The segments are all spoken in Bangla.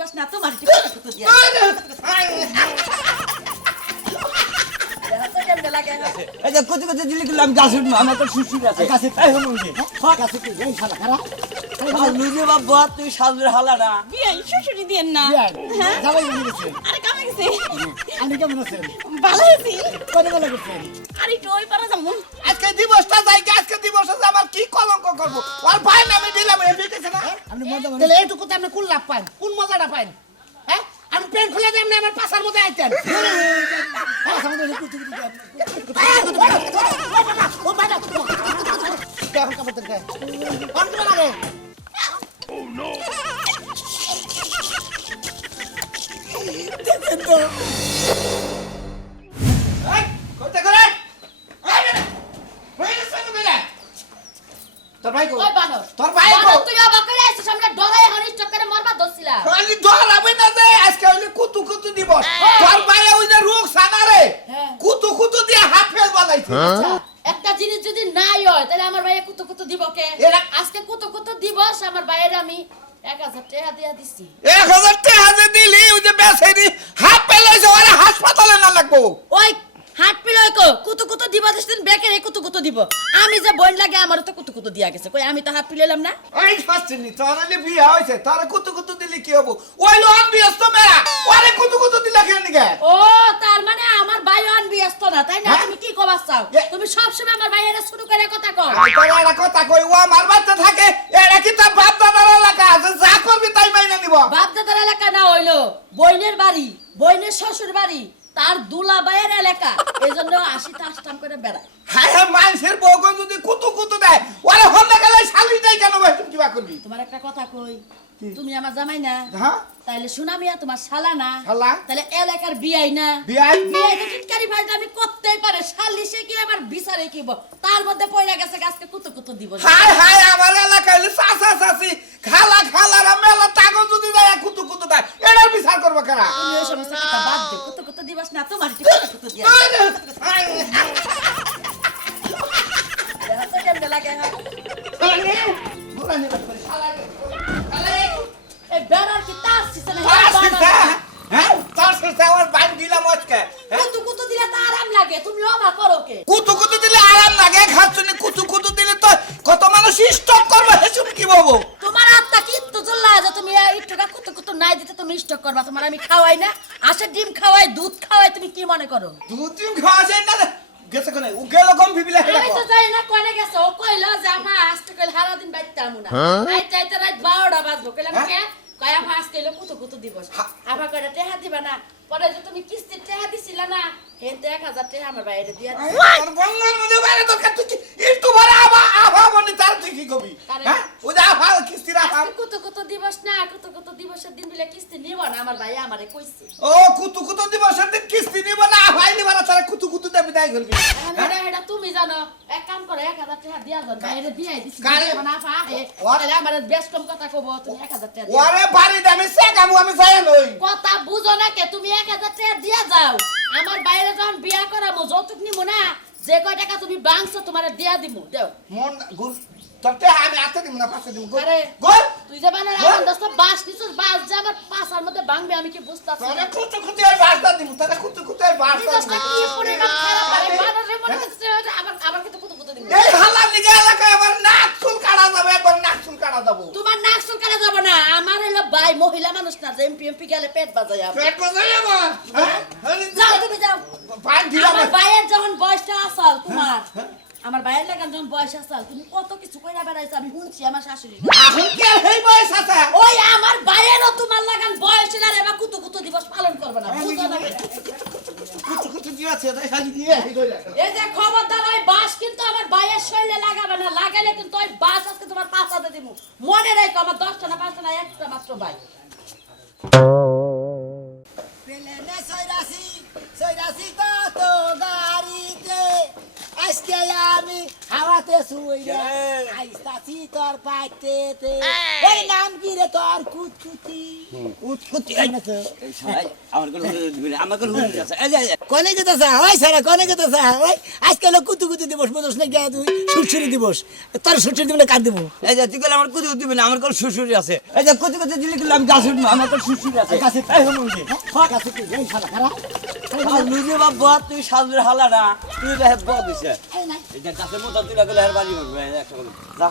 দিবস না তোমার কুতু দিয়া এই যে কত কত দিলি আমি গাছ উঠবো আমার তো সুসুর আছে গাছে তাই হলো যে গাছে তুই এই শালা খারা লুজে বাবা তুই সাজের হালা না বিয়াই শ্বশুরি দেন না যাবাই গেছে আরে কামে গেছে আমি কেমন আছেন ভালো আছি কত ভালো করছেন আরে টই পারা যামু আজকে দিবসটা যাই আজকে দিবসে আমার কি কলঙ্ক করব আর ভাই না আমি দিলাম এই বিকেছে না আপনি মজা মানে তাহলে এইটুকু তো আপনি কোন লাভ পান কোন মজাটা পান হ্যাঁ আমি পেন খুলে দেন না আমার পাশার মধ্যে আইতেন আমাদের কুতু কুতু ও বাবা কেমন কাপড় দেন কোন দিন লাগে এই কত করে তোর ভাই কো ওই বানর তোর ভাই কো বানর তুই অবাক করে আইছিস আমরা ডরাই হরিশ চক্করে মরবা দছিলা খালি ধরাবে না যে আজকে হইলে কুতু কুতু দিবস তোর ভাই ওই যে রোগ সানারে কুতু কুতু দিয়ে হাফ ফেল বানাইছে একটা জিনিস যদি নাই হয় তাহলে আমার ভাইয়া কুতু কুতু দিব কে আজকে কুতু কুতু দিবস আমার ভাইয়ের আমি 1000 টাকা দিয়া দিছি 1000 টাকা যে দিলি ওই যে বেচারি হাফ ফেল হইছে ওরে হাসপাতালে না লাগবো ওই হাট পিলয় কো কুতু কুতু দিব দিছিন বেকের এই কুতু কুতু দিব আমি যে বইন লাগে আমারও তো কুতু কুতু দিয়া গেছে কই আমি তো হাট পিলাইলাম না ওই ফাস্টনি তোরালে বিয়া হইছে তোর কুতু কুতু দিলি কি হবো ওই লো আমি ব্যস্ত মেরা ওরে কুতু কুতু দিলা কেন নিকে ও তার মানে আমার ভাই অন ব্যস্ত না তাই না তুমি কি কবার চাও তুমি সব সময় আমার ভাইয়ের শুরু করে কথা কও তোরা একটা কথা কই ও আমার বাচ্চা থাকে এরা কি তোর বাপ দাদার এলাকা আছে যা করবি তাই মাইনা নিব বাপ দাদার এলাকা না হইলো বইনের বাড়ি বইনের শ্বশুর বাড়ি তার দুলাবাইয়ের এলাকা এজন্য 80টা আষ্টাম করে বেড়ায় হায় হায় মানুষের বউকে যদি কুতু কুতু দেয় ওরে হন্ডা গেলে শালি দেয় কেন ভাই তুমি কিবা করবি তোমার একটা কথা কই তুমি আমার জামাই না হ্যাঁ তাইলে সুনামিয়া তোমার শালা না শালা? তাহলে এলাকার বিয়াই না বিয়াই? বিয়াই তো টিটকারি ভাইটা আমি করতেই পারে শালিশে কি আবার বিচারে কি তার মধ্যে পয়রা গেছে গাছকে কুতু কুতু দিব হায় হায় আমার এলাকায় চাচা চাচি খালা খালারা মেলা টাকা যদি দেয় কুতু কুতু দেয় এটার বিচার করবো কারা তুমি ওই সমস্ত কথা বাদ দে কুতু কুতু দিবস না তোমার কুতু কুতু দিয়া দেখা কেমনে লাগে হ্যাঁ এই বেড়ার কি তার সিস্টেম কুতু কুতু দিলে তো আরাম লাগে তুমি অবাক করো কে কুতু কুতু দিলে আরাম লাগে খাচ্ছনি কুতু কুতু দিলে তো কত মানুষ স্টক করবে হেসুন কি বলবো তোমার আত্মা কি তো চল্লা যে তুমি একটুকা কুতু কুতু নাই দিতে তুমি স্টক করবা তোমার আমি খাওয়াই না আসে ডিম খাওয়াই দুধ খাওয়াই তুমি কি মনে করো দুধ ডিম খাওয়া যায় না গেছে কোনে ও গেল কম ভিবিলা হেলা আমি তো জানি না কোনে গেছে ও কইলো যে আমা আজকে কইল সারা দিন বাইতে আমু না আই চাইতে রাত 12টা বাজলো কইলাম কে কয়া ফাস কইলো কুতু কুতু দিবস আবার কইরা টেহা দিবা না পরে যে তুমি কিস্তি টেহা দিছিলা না হেতে 1000 টাকা আমার বাইরে দিয়া দিছি তোর বঙ্গার মধ্যে বাইরে তোর কাছে কি একটু ভরে আবা মনে তার তুই কি কবি হ্যাঁ ও যা আফা কিস্তি রাখা আজকে কুতু কুতু দিবস না কুতু কুতু দিবসের দিন বিলে কিস্তি নিব না আমার ভাই আমারে কইছে ও কুতু কুতু দিবসের দিন কিস্তি নিব না আফাইলি বারা তারা কুতু কুতু দেবি তাই করবি এটা এটা তুমি জানো এক কাম করে 1000 টাকা দিয়া দাও বাইরে দিয়াই দিছি না ফা হে ওরে আমার বেশ কম কথা কব তুমি 1000 টাকা ওরে বাড়ি দামে সেগামু আমি যাই নই কথা বুঝো না কে তুমি 1000 টাকা দিয়া যাও আমার বাইরে যখন বিয়া করামু যৌতুক নিমু না যে কয় টাকা তুমি বাংছো তোমারে দিয়া দিমু দেও মন গুল তোরতে আমি আতে দিমু না পাশে দিমু আরে গোল তুই যে বানার আমার দোস্ত বাস নিছস বাস যে আমার পাছার মধ্যে ভাঙবে আমি কি বুঝতাছি তোরে কুতু কুতু এই বাসটা দিমু তোরে কুতু কুতু এই বাসটা দোস্ত কি পরিমাণ খারাপ আরে বানরে মনে হচ্ছে আবার আবার কিন্তু কুতু কুতু দিমু এই হালা নিগে এলাকায় আমার নাক চুল কাটা যাবে একবার নাক চুল কাটা যাবো তোমার নাক চুলকালে যাব না আমার হলো ভাই মহিলা মানুষ না যে এমপি গেলে পেট বাজায় পেট বাজাই আমার হ্যাঁ যাও তুমি যাও পান দিলাম আমার ভাইয়ের যখন বয়সটা আসাল তোমার আমার ভাইয়ের লাগান যখন বয়স আসাল তুমি কত কিছু কইরা বেড়াইছো আমি শুনছি আমার শাশুড়ি এখন কি আর এই বয়স আছে ওই আমার ভাইয়েরও তোমার লাগান বয়স না রে বা কুতু কুতু দিবস পালন করবে না বুঝো না কুতু কুতু কি আছে তাই খালি দিয়ে এই কইরা এই যে খবরদার ওই বাস কিন্তু আমার ভাইয়ের শরীরে লাগাবে না লাগালে কিন্তু ওই বাস আজকে তোমার পাছাতে দিব মনে রাখো আমার 10টা না 5টা না একটা মাত্র ভাই পেলে না সৈরাসি কত গাড়িতে আজকে আজকে আমি হাওয়াতে শুই রে আইতাছি তোর পাইতে এই নাম কি রে তোর কুতকুতি কুতকুতি এই শালা আমার কোন দিবি আমার কোন হুন আছে এই যে কোনে গেতেছ ওই সারা কোনে গেতেছ ওই আজকে হলো কুতুকুতি দিবস বুঝছ না গিয়া তুই সুরসুরি দিবস তোর সুরসুরি দিবলে কাট দেব এই যে তুই কইলে আমার কুতকুতি দিবি না আমার কোন শ্বশুরি আছে এই যে কুতকুতি দিলি কইলে আমি গাছ উঠবো আমার কোন শ্বশুরি আছে কাছে এই হলো যে কাছে তুই এই শালা খারাপ লুজে বাবা তুই সাজুর হালা না তুই রে বদ দিছে এই যে গাছের মতো তুই লাগলে হের বাড়ি উঠবে একটা বল যা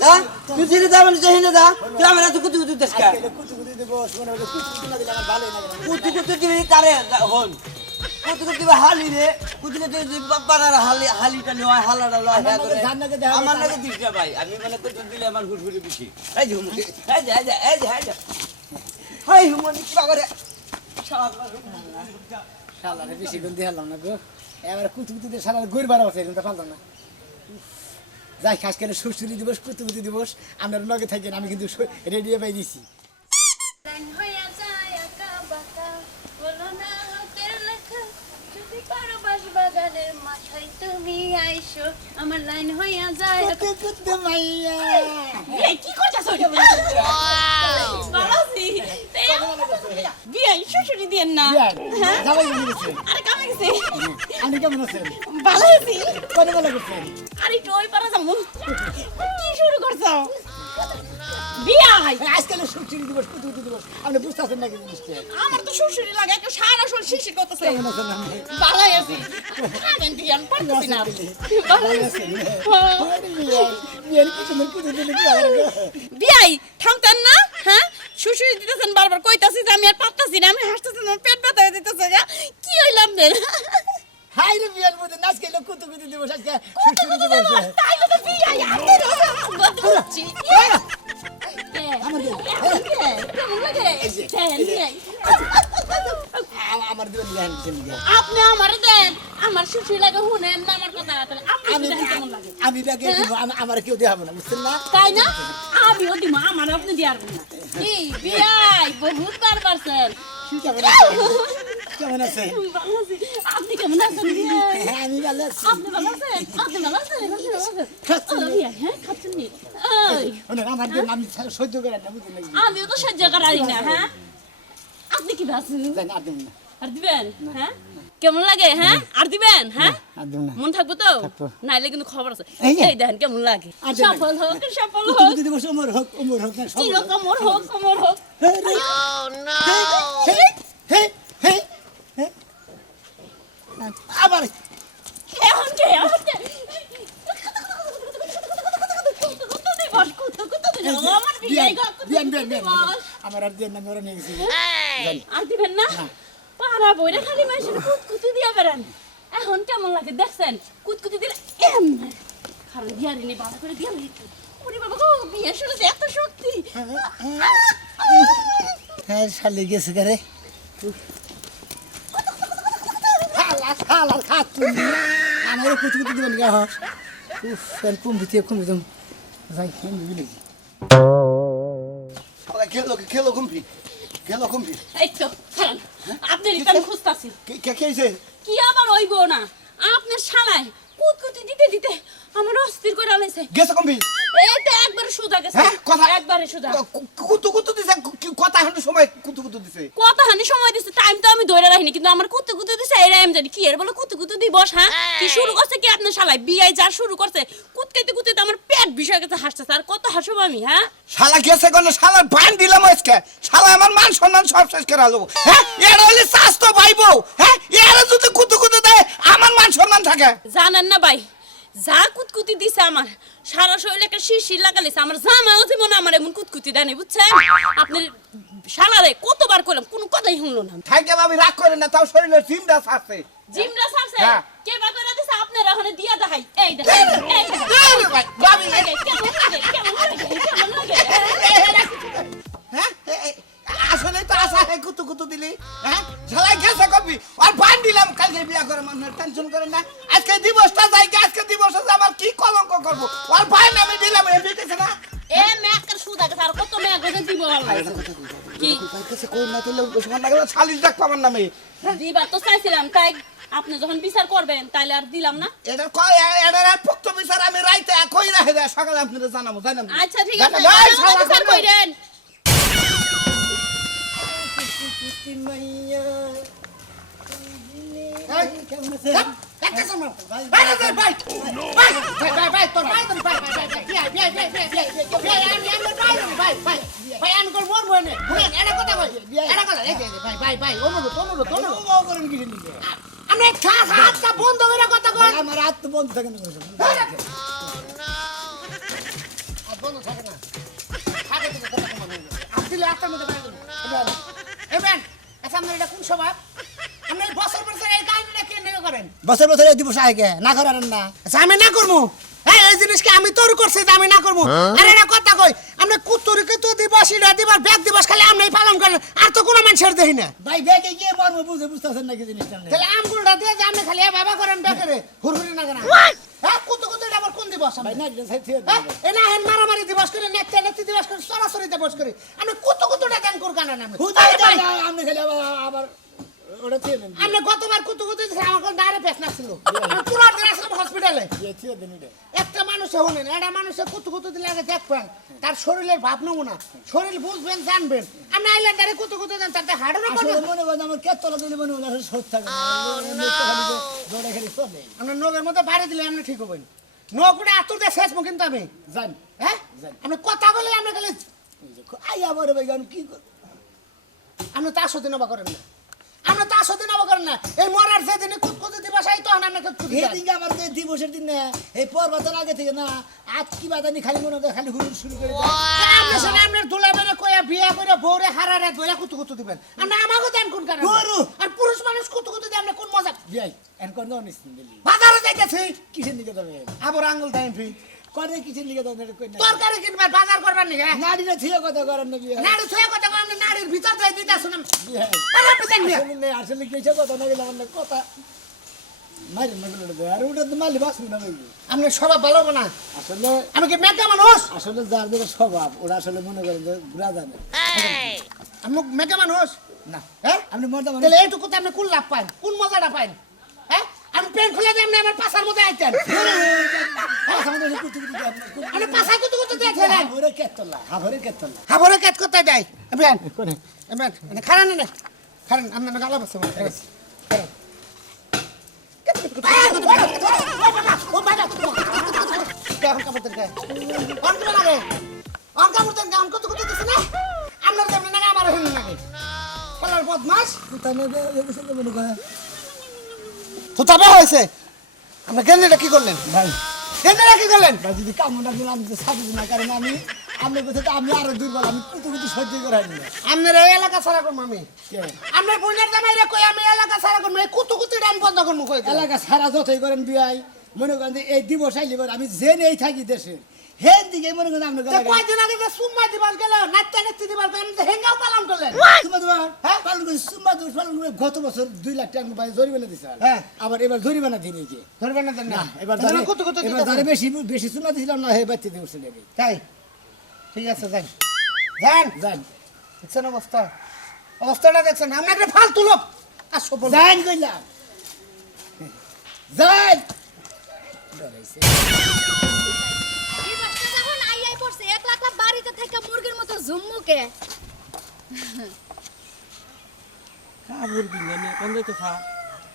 যা তুই দিলে যা মানে জেনে যা তুই আমার এত কুতকুতি দিস কা কুতুকুতি দিবস মনে হলো কুতুকুতি না দিলে আমার ভালোই লাগে না কুতকুতি দিবি কারে হন কুতকুতি দিবি হালি রে কুতকুতি দিবি বাবার হালিটা লয় হালাটা লয় হ্যাঁ করে আমার লাগে দিস না ভাই আমি মানে কুতকুতি দিলে আমার হুড়হুড়ি বেশি এই যে হুমকি এই যে হাই হুমনি কি করে শালা রে বেশি গন্দি হলাম না গো এবার কুতুকুতিতে শালা ঘুর বাড়া আছে কিন্তু পারলাম না যাই খাস করে সুরসুরি দিবস কুতুকুতি দিবস আপনার লগে থাকেন আমি কিন্তু রেডি পাই দিছি লাইন হইয়া যায় আঁকা বাঁকা বলো না হাতের লেখা যদি পারো বাস বাগানের মাথায় তুমি আইসো আমার লাইন হইয়া যায় কুতুকুতি মাইয়া এই কি করছস ওইটা বালাসি বিয়াই শ্বশুরি দেন না বিয়াই যাবাই গেছে আরে কামে গেছে আপনি কেমন আছেন বালাসি কোনে বলা করছেন আরে টই পারা যামু কি শুরু করছো বিয়াই আজকাল সুরসুরি দিবস কুতুকুতি দিবস আপনি বুঝতেছেন নাকি জিনিসটা আমার তো শ্বশুরি লাগে একটা সারা শরীর শিরশির করতেছে কেমন আছেন আপনি ভালোই আছি কারেন্ট দিয়ে আমি পারতেছি না ভালোই আছি বিয়াই কি সুন্দর কুতুকুতি দিবস বিয়াই থামতেন না হ্যাঁ শ্বশুরি দিতেছেন বারবার কইতাছি যে আমি আর পারতাছি না আমি হাসতেছি না পেট ব্যথা হয়ে দিতেছে কি হইলাম দের হাই রে বিয়ার মধ্যে নাচ গেল কুতুকুতি দিবস আজকে সুরসুরি দিবস তাইলে তো বিয়াই আমাদের বদলছি আমার কেমন লাগে আমার দিবেন জ্ঞান দিবেন আপনি আমারে দেন আমার শ্বশুর লাগে শুনেন না আমার কথা আপনি কেমন লাগে আমি ব্যাগে আমার কেউ দেখাবো না বুঝছেন না তাই না আমিও দিব আমার আপনি দিয়ার না কি বিয়াই বহুত বার পারছেন কেমন আছেন কেমন আছেন আপনি কেমন আছেন বিয়াই আমি ভালো আছি আপনি ভালো আছেন আপনি ভালো আছেন খাচ্ছেন না? বিয়াই হ্যাঁ খাচ্ছেন নি ওই আমার দিন আমি সহ্য করে না বুঝলেন নাকি আমিও তো সহ্য করারি না হ্যাঁ আপনি কি ভাবছেন জানি আর দেবেন না আর দিবেন হ্যাঁ কেমন লাগে হ্যাঁ আর দিবেন হ্যাঁ আর দেবেন না মন থাকবো তো থাকবো। নাইলে কিন্তু খবর আছে এই যে। এই দেখেন কেমন লাগে আর দেবেন। সফল হোক সফল হোক কুতুকুতি দিবস অমর হোক না সব চির কমর হোক কমর হোক হে হে হে আবার এখন কে আমার বিয়াই বিয়ান আমার আর দেন না মরে নিয়ে গেছি আর দিবেন না পারা বইরা খালি মানুষের কুতকুতি দিয়া বেড়ান এখন কেমন লাগে দেখছেন কুতকুতি দিলে এমন খারাপ দিয়ারি নেই ভালো করে দিয়ারি ওরে বাবা গো বিয়ে শুরু এত শক্তি হ্যাঁ শালি গেছে করে হালা খাতুন আমার কুতুকুতি দিবেন গা হস উফ এর কমবিতে যাই কেন দিবি শালা খেলো কমপি এই তো খারাপ আপনি রিটার্ন খুঁজতাছি কে হইছে কি আবার হইব না আপনার শালায় কুতকুতি দিতে দিতে আমার অস্থির করে আলাইছে গেছে কমপি এই তো একবার সুদা গেছে হ্যাঁ, কথা- একবারে সুদা কুতু দিছে কথা হাঁটু সময় কুতু দিছে কত হানি সময় দিছে টাইম তো আমি ধরে রাখিনি কিন্তু আমার কুতকুতি দিছে এই আমি জানি কি এর বলে কুতকুতি দিবস হ্যাঁ কি শুরু করছে কি আপনার শালায় বিয়াই যা শুরু করছে কুতকাইতে আমার পেট বিষয় গেছে হাসতেছে আর কত হাসব আমি হ্যাঁ শালা গেছে কোন শালার বান দিলাম আজকে শালা আমার মান সম্মান সব শেষ করে আলো হ্যাঁ এরা হলে স্বাস্থ্য ভাইবো হ্যাঁ এরা যদি কুতু দেয় আমার মান সম্মান থাকে জানেন না ভাই যা কুতকুতি দিছে আমার সারা শরীরে একটা শিরশির লাগালিছে আমার জামাও জীবন আমার এমন কুতকুতি দেয়নি বুঝছেন আপনার শালারে কতবার কইলাম কোনো কথাই শুনলো না থাকে ভাবি রাগ করে না তাও শরীরের জিমটা আছে জিমরা সারছে হ্যাঁ। কে বা করে দিছে আপনারা ওখানে দিয়া দেখাই এই দেখেন এই দেখেন ভাবি কেমন লাগে হ্যাঁ আসলে তো আশা হে কুতু দিলি হ্যাঁ ঝালাই গেছে কবি আর বান দিলাম কালকে বিয়া করে মানুষ টেনশন করে না আজকে দিবসটা যাই আজকে দিবসটা আমার কি কলঙ্ক করব আর বান আমি দিলাম এ বিকেছে না এ মেকার সুদা গেছে আর কত মেয়া গেছে দিব কি কাছে কই না দিলে সমান লাগলো 40 লাখ পাবার নামে দিবা তো চাইছিলাম তাই আপনি যখন বিচার করবেন তাইলে আর দিলাম না। এটা কয় এটার আর পুক্ত বিচার আমি রাইতে কই রাখে দেয় সকালে আপনাদের জানাবো জানাবো আচ্ছা ঠিক আছে, জানাবো, এই আমাকে শালা বিচার কোন- কইরেন। কেমন আছে? আমার হাত তো বন্ধ থাকে না কোনো সময়। বছর বছর এই দিবস আগে না করেন না। আমি না করবো এই জিনিসকে আমি তোর করছি যে আমি না করবো আরে এটা কথা কই আমরা কুতুরিকে তো দিবস ইটা দিবস ব্যাগ দিবস খালি আমরাই পালন করেন আর তো কোনো মানুষের দেখি না ভাই ব্যাগে গিয়ে মর্ম বুঝতেছেন নাকি জিনিসটা? তাহলে আমগুলটা দিয়ে যে আমি খালি বাবা করেন ব্যাগেরে হুরহুরি না কেন হ্যাঁ কুতু এটা আবার কোন দিবস ভাই না এটা সাইড থেকে হ্যাঁ এ না হেন মারামারি দিবস করে নেতে নেতে দিবস করে সরাসরি দিবস করে আমি কুতুটা দেন কোর কানা নামে আপনি খালি আবার ওটা থেকে নেন। আমি গতবার কুতু দিছে আমার কোন দাঁড়ে পেছ না ছিল আমি পুরো দিন আসলাম হসপিটালে দিয়ে থেকে দেন এটা। একটা মানুষ হলেন এটা মানুষের কুতু দিলে আগে দেখবেন তার শরীরের ভাব নমুনা শরীর বুঝবেন জানবেন আমি আইল্যান্ডারে কুতু দেন তাতে হাড়েরও আসলে মনে করেন আমার কেতলা দিলে মনে করেন আসলে সহ্য থাকে না। দৌড়ে খালি চলে। আমরা নগের মধ্যে বাড়ি দিলে আপনি ঠিক হবেন নগুড়ে আতুর দিয়ে শেষ মুখ কিন্তু আমি যান হ্যাঁ আমি কথা বলে আমরা খালি আইয়া বড় ভাই আমি কি করব? আপনি তার সাথে নবা করেন না আমরা তার সাথে নবা করেন না এই মরার যেদিনে কুতকুতি দিবস এই তখন আমরা কুতকুতি এই দিনকে আমার যে দিবসের দিন না এই পর্বতের আগে থেকে না আজ কি বাদানি খালি মনে হয় খালি হুড় শুরু করে দেয়। আপনি শুনে আপনার দুলা বেড়ে কইয়া বিয়া করে বউরে হারারে ধরে কুতকুতি দিবেন আপনি আমাকে দেন কোন কারণে গরু। আর পুরুষ মানুষ কুতকুতি দিয়ে আপনি কোন মজা বিয়াই এন কোন অনিস্তিন দিলি বাজারে যাইতেছি কিসের দিকে যাবে? আবার আঙ্গুল দেন ফি করে কিসের দিকে যাবে এটা কই না। তরকারি কিনবেন বাজার করবেন নাকি নারীরা থিয়ে কথা করেন না বিয়া। নাড়ি ছুঁয়ে কথা কই আপনি নাড়ির ভিতর যাই দিতে শুনুন বিয়াই আরে আপনি দেন মিয়া আসলে নেই, আসলে কি সে কথা না গেলে আমার কথা মারি না গেলে আর ওটা তো মালি বাসবি না ভাই। আপনি সবাই ভালো না আসলে আমি কি মেকা মানুষ আসলে যার যেটা স্বভাব ওরা আসলে মনে করেন যে ঘুরা জানে আমি মেকা মানুষ না। হ্যাঁ আপনি মর্দা মানে তাহলে এইটুকুতে আপনি কোন লাভ পান কোন মজাটা পান হ্যাঁ আমি পেন খুলে দিয়ে আপনি আমার পাশার মধ্যে আইতেন আপনি পাশা কুতু দিয়েছেন হাবরে কেতলা হাবরে কেতলা হাবরে কেট কোথায় দেয় এবেন কোনে এবেন খারান না খারান আপনার গালা বসে বদমাস কোথায় নেবে এসে মনে করে তো তবে হয়েছে আমরা গেন্দেটা কি করলেন ভাই গেন্দেটা কি করলেন ভাই যদি কামড়টা দিলে আমি তো ছাড়ি না কারণ আমি আপনার কাছে তো আমি আরো দুর্বল আমি কুতু সহ্য করাই না আপনার এই এলাকা ছাড়া করবো আমি কে আপনার বোনের জামাই রে কই আমি এলাকা ছাড়া করবো এই কুতু আমি বন্ধ করবো কই এলাকা সারা যতই করেন বিয়াই মনে করেন যে এই দিবস আইলি আমি যে নেই থাকি দেশে হেন দিকে মনে করেন আপনার তো কয়দিন আগে যে সুম্মা দিবস গেল নাচতে নাচতে দিবস গেল আপনি তো হেঙ্গাও পালন করলেন হ্যাঁ পালন করি সুম্মা দোষ পালন করে গত বছর 2 লাখ টাকা বাইরে জরিমানা দিছে হ্যাঁ। আবার এবার জরিমানা দিই যে ধরবেন না দেন না না এবার তাহলে যারে কুতু এবার যারে বেশি বেশি সুম্মা দিছিলাম না হে বাচ্চা দিবস নেবে তাই ঠিক আছে যান যান জান দেখছেন অবস্থাটা দেখছেন আমরা একটা ফালতু লোক আসো বল জান কইলা জান ডরাইছে দিবসটা যখন আইয়াই পড়ছে একলা একলা বাড়িতে থেকে মুরগির মতো ঝুমুকে কাবুর দিলে না কোন যাইতে খা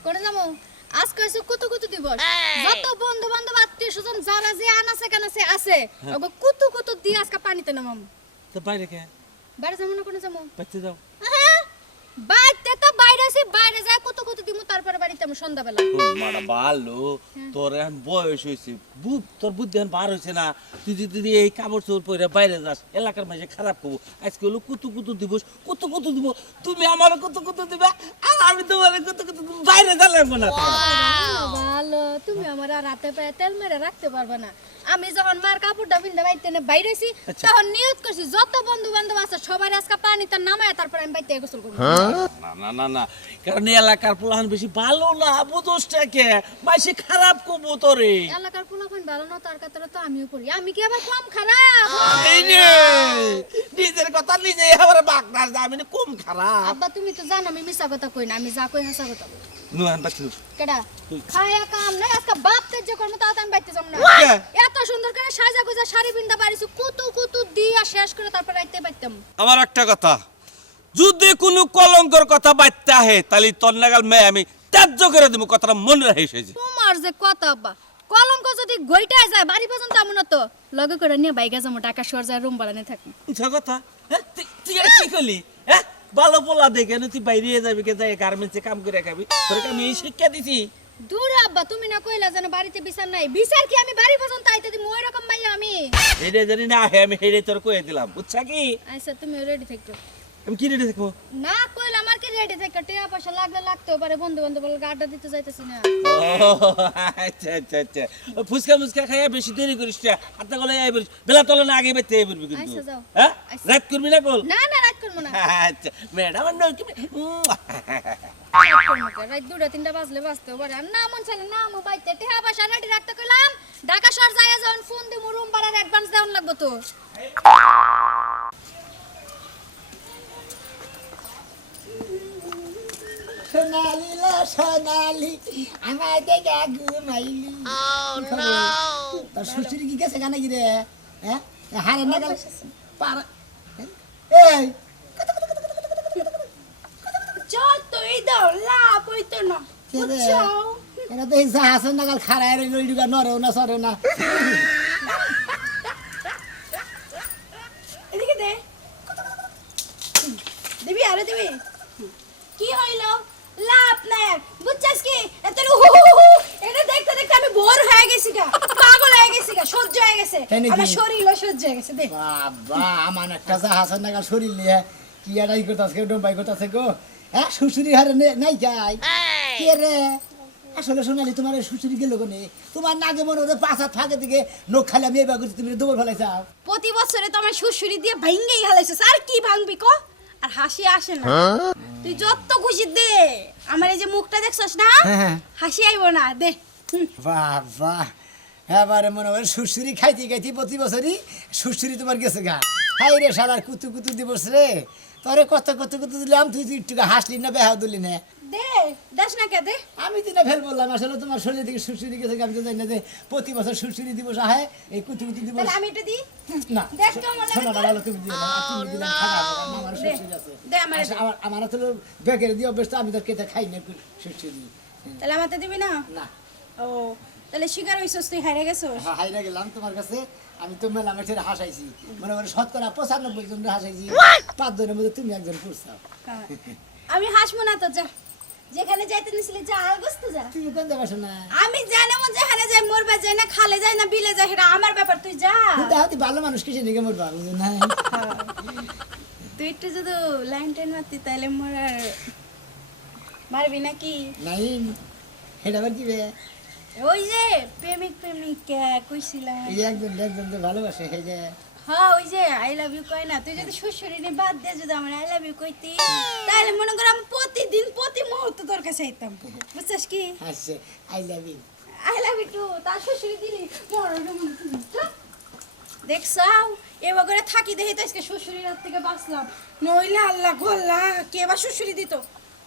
করে যাবো আজকে হচ্ছে কুতু দিবস যত বন্ধু বান্ধব আত্মীয় স্বজন যারা যে আনাছে কানাছে আছে ওগো কুতু দিয়ে আজকে পানিতে নামাম তো বাইরে কে বাইরে যাবো না কোনে যাবো বাচ্চা যাও বাইতে তো বাইরে আছি বাইরে যায় কুতু দিমু তারপরে বাড়িতে আমি সন্ধ্যাবেলা মারা ভালো তোর এখন বয়স হয়েছে তোর বুদ্ধি এখন বার হয়েছে না তুই যদি এই কাপড় চোপড় পরে বাইরে যাস এলাকার মাঝে খারাপ করবো আজকে হলো কুতু দিবস কুতু দিব তুমি আমার কুতু দিবা আর আমি তোমার কুতু বাইরে গেলাম না ভালো তুমি আমার আর রাতে পায়ে তেল মেরে রাখতে পারবে না আমি যখন মার কাপড়টা বিন্দা বাইতে না বাইরে আছি তখন নিয়ত করছি যত বন্ধু বান্ধব আছে সবার আজকে পানিতে নামায় তারপর আমি বাইতে গোসল করব না কারণ এই এলাকার পোলাহান বেশি ভালো না বুঝোসটাকে মাসে খারাপ করবো তোরে এলাকার পোলাপান ভালো না তার কাতরে তো আমিও করি আমি কি আবার কম খারাপ এই নে, নিজের কথা নিজে আবার বাগনাস আমি না কম খারাপ আব্বা তুমি তো জানো আমি মিছা কথা কই না আমি যা কই হাসা কথা বলি নুহান বাচ্চু কেডা খায়া কাম নাই আজকে বাপ তেজ করব তাও তো আমি বাইতে যাব না কে? এত সুন্দর করে সাজা গুজা শাড়ি পিন্দা পারিছু কুতু কুতু দিয়া শেষ করে তারপর রাইতে বাইতাম আমার একটা কথা যদি কোনো কলঙ্কর কথা বাইতে আহে তাহলে তোর নাগাল মেয়ে আমি ত্যায্য করে দেবো কথাটা মনে রাখিস এই যে তোমার যে কথা আব্বা কলঙ্ক যদি গইটায় যায় বাড়ি পর্যন্ত আমু না তো লগে করে নিয়ে বাইগা যাবো টাকা শহর যায় রুম ভাড়া নিয়ে থাকি মিথ্যা কথা হ্যাঁ তুই এটা কি করলি হ্যাঁ ভালো পোলা দেখে না তুই বাইরে যাবি কে যাই গার্মেন্টসে কাম করে খাবি তোকে আমি এই শিক্ষা দিছি দূর আব্বা তুমি না কইলা যেন বাড়িতে বিচার নাই বিচার কি আমি বাড়ি পর্যন্ত আইতে দিই ওই রকম মাইয়া আমি এটা জানি না হে আমি হেরে তোর কয়ে দিলাম বুঝছা কি আচ্ছা তুমি রেডি থাকো আমি কি রেডি থাকবো না কইলা আমার কি রেডি থাকো টাকা পয়সা লাগলে লাগতেও পারে বন্ধু বান্ধব বলে আড্ডা দিতে যাইতেছি না ও আচ্ছা আচ্ছা আচ্ছা ও ফুচকা মুচকা খাইয়া বেশি দেরি করিস না আত্মা গলে আই বলিস বেলা তলে না আগে বেতে বলবি কিন্তু আচ্ছা, যাও। হ্যাঁ আচ্ছা। রাত করবি না কল না না রাত করবো না আচ্ছা ম্যাডাম নয় কি রাত 2-3টা বাজলে বাজতেও পারে আর না মন চাইলে না মো বাইতে টাকা পয়সা রেডি রাখতে কইলাম ঢাকা শহর যাইয়া যখন ফোন দিমু রুম ভাড়ার অ্যাডভান্স দেওয়ান লাগবে তো সোনালি লো সোনালি আমার দেখা ঘুমাইলি তোর শ্বশুর কি গেছে গানে কি রে হ্যাঁ হারে না গেল পারা এই চল তুই দাও লাভ হইতো না কে রে এটা তো এই জাহাজের নাগাল খাড়ায় রইল ওইটুকা নরেও না সরেও না এদিকে দে দিবি আরে দিবি কি হইলো লাভ নাই আর। বুঝছস কি এত এটা দেখতে দেখতে আমি বোর হয়ে গেছি গা পাগল হয়ে গেছি গা সহ্য হয়ে গেছে তাই নাকি? আমার শরীরও সহ্য হয়ে গেছে দেখ বাবা আমার একটা জাহাজের নাগাল শরীর নিয়ে কি এটাই করতেছে ডোবাই করতেছে গো হ্যাঁ শ্বশুরি হারে নাই যাই কে রে আসলে সোনালি তোমার শ্বশুরি গেল কোনে তোমার নাগে মনে হচ্ছে পাঁচাত ফাঁকে দিকে নখ খালি আমি এবার করছি তুমি দৌড় ফেলাই যাও প্রতি বছরে তো আমার শ্বশুরি দিয়ে ভাঙ্গেই হালাইছিস আর কি ভাঙবি কো আর হাসি আসে না তুই যত খুশি দে আমার এই যে মুখটা দেখছস না হ্যাঁ। হাসি আইবো না দে বাবা এবারে মনে হয় শ্বশুরি খাইতে খাইতে প্রতি বছরই শ্বশুরি তোমার গেছে গা হাই রে শালার কুতু কুতু দিবস রে তোরে কত কত কত দিলাম তুই একটু হাসলি না বেহা দিলি না দে দেখ না কে দে আমি তো না ফেল বললাম আসলে তোমার শরীর থেকে শ্বশুরি গেছে আমি তো জানি না যে প্রতি বছর শ্বশুরি দিবস আহে এই কুতু কুতু দিবস তাহলে আমি এটা দি না দেখ কেমন লাগে শোনো না তোর? ভালো তুমি দিও না আর তুমি দিলে খারাপ হবে না, আমার দে, শ্বশুর আছে দে আমারে আচ্ছা, দে। আমার তো বেগের দিয়ে অভ্যস্ত আমি তো কেটে খাই না শ্বশুরি তাহলে আমাতে দিবি না না ও তাহলে শিকার হইছস তুই হারিয়ে গেছস হাইরা গেলাম তোমার কাছে আমি তো মেলা মেঠের হাসাইছি মনে করে 95% জন হাসাইছি 5 জনের মধ্যে তুমি একজন পুরসাও আমি হাসবো না তো যা যেখানে যাইতে নিছিলি যা আর গোস্ত যা তুমি কোন যাবা শোনা আমি জানি মন যেখানে যাই মরবা যাই না খালে যাই না বিলে যাই সেটা আমার ব্যাপার তুই যা তাহলে ভালো মানুষ কিসে নিকে মরবা বুঝো না তুই একটু যদি লাইন টেন মারতি তাহলে মোর আর মারবি নাকি নাই এটা আবার কি বে ওই যে প্রেমিক প্রেমিকা কইছিলাম এই একজন যে ভালোবাসে সেই যে হ্যাঁ ওই যে আই লাভ ইউ কয় না তুই যদি শ্বশুরি নি বাদ দিয়ে যদি আমার আই লাভ ইউ কইতি তাহলে মনে কর আমি প্রতিদিন প্রতি মুহূর্ত তোর কাছে আইতাম বুঝছিস কি হাসছে I love you I love you too তার শ্বশুরি দিলি দেখছাও এবার করে থাকি দেখি তো আজকে শ্বশুরির হাত থেকে বাঁচলাম নইলে আল্লাহ গোল্লা কে বা শ্বশুরি দিত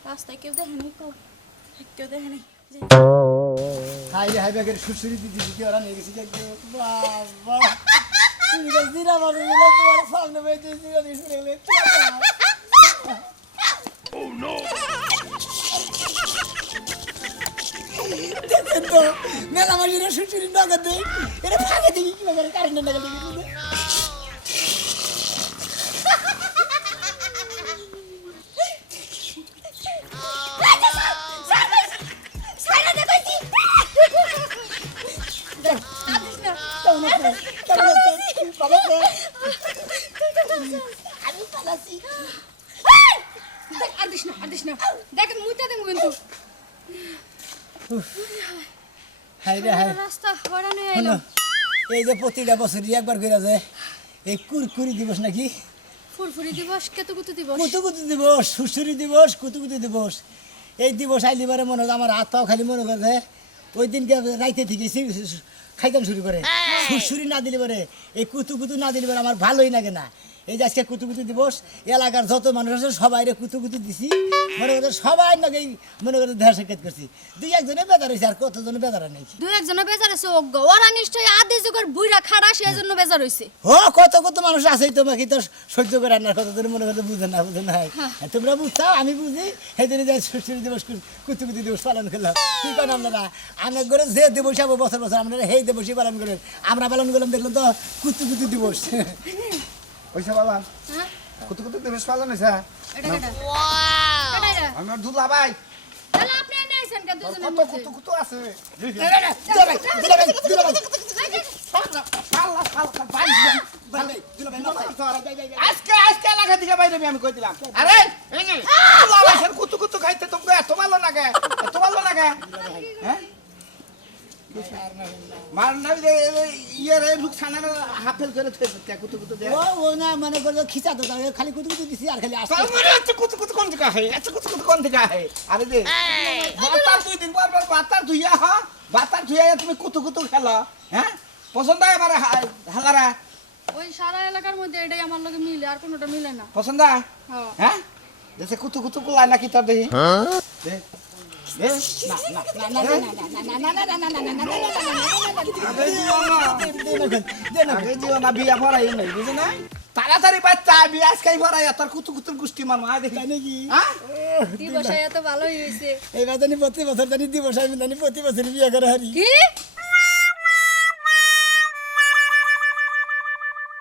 রাস্তায় কেউ দেখেনি কেউ দেখেনি হাই হাই ব্যাগের সুসুরি দিদি দিদি ওরা নিয়ে গেছি দেখবে বাবা তুমি তো জিরা মারো দিলে তোমার সামনে বেঁচে জিরা দিয়েছি দেখলে দেখেন তো মেলা মাঝে সুসুরি নগদ দেয় এটা ফাঁকে দেখি কি করে কারেন্টের নগদ দেখি দেখ মুইটা দেব কিন্তু হাই রে হাই রাস্তা হরানো হলো আইলো এই যে প্রতিটা বছরই একবার করে যায় এই কুরকুরি দিবস নাকি ফুরফুরি দিবস কেতুকুতু দিবস কুতুকুতু দিবস সুসুরি দিবস কুতুকুতু দিবস এই দিবস আইলিবারে মনে হয় আমার হাত পাও খালি মনে করে ওই দিনকে রাইতে থেকে খাইতাম শুরু করে সুরসুরি না দিলে পরে এই কুতু কুতু না দিলে পরে আমার ভালোই লাগে না। এই যে আজকে কুতু কুতু দিবস, এলাকার যত মানুষ আছে সবাই কুতু কুতু দিছি, মনে করে সবাই নাকি মনে করে দেখা সাক্ষাৎ করছি। দুই একজনে বেজার হয়েছে, আর কতজনে বেজার নেই। দুই একজনে বেজার হইছে, ওরা নিশ্চয়ই আদি যুগের বুইরা খাড়া সেই জন্য বেজার হইছে। ও কত কত মানুষ আছে, তোমাকে তো সহ্য করে না, কতজনে মনে করে বুঝে না তোমরা বুঝছাও, আমি বুঝি। সেই জন্য যাই সুরসুরি দিবস কুতু কুতু দিবস পালন করলাম। কি করেন আপনারা? আমরা করে যে দিবস যাবো বছর বছর আপনারা সেই দিবসই পালন করেন, আমরা পালন করলাম দেখলাম তো কুতু কুতু দিবস। পয়সা পালাম হ্যাঁ কুতু কুতু দিবস পালন হয়েছে। এটা কেটা ওয়াও এটা আমার দুলা ভাই তাহলে আপনি এনে আইছেন কে দুজনের কত মধ্যে? কুতু কুতু আছে। আজকে আজকে এলাকা থেকে বাইরে আমি কই দিলাম। আরে দুলা ভাই কুতু কুতু খাইতে তোমরা এত ভালো লাগে, এত ভালো লাগে। হ্যাঁ মার না ইয়ের লুকসানের হাফেল করে থইছে কুতু কুতু দে। ও না মনে করলো খিচা তো খালি কুতু কুতু দিছি আর খালি আসছে। তারপরে এত কুতু কুতু কোন দিকে হয়, এত কুতু কুতু কোন দিকে হয়? আরে দে বাতার 2 দিন পর পর বাতার ধুইয়া বাতার ধুইয়া তুমি কুতু কুতু খেলো। হ্যাঁ পছন্দ হয় আমার হালারা? ওই সারা এলাকার মধ্যে এটাই আমার লগে মিলে, আর কোনোটা মিলে না। পছন্দ হয়? হ্যাঁ হ্যাঁ দেশে কুতু কুতু কুলাই নাকি তোর দেখি? দে দে আগে দিও না বিয়া ভরাই নাই বুঝে না তাড়াতাড়ি বাচ্চা বিয়া আজকাই ভরাই তোর কুতু কুতুর গোষ্ঠী মারমা দেখি নাকি হ্যাঁ দিবসে এত ভালোই হইছে। এইবার জানি প্রতি বছর জানি দিবস আমি জানি প্রতি বছর বিয়ে করে হারি। কি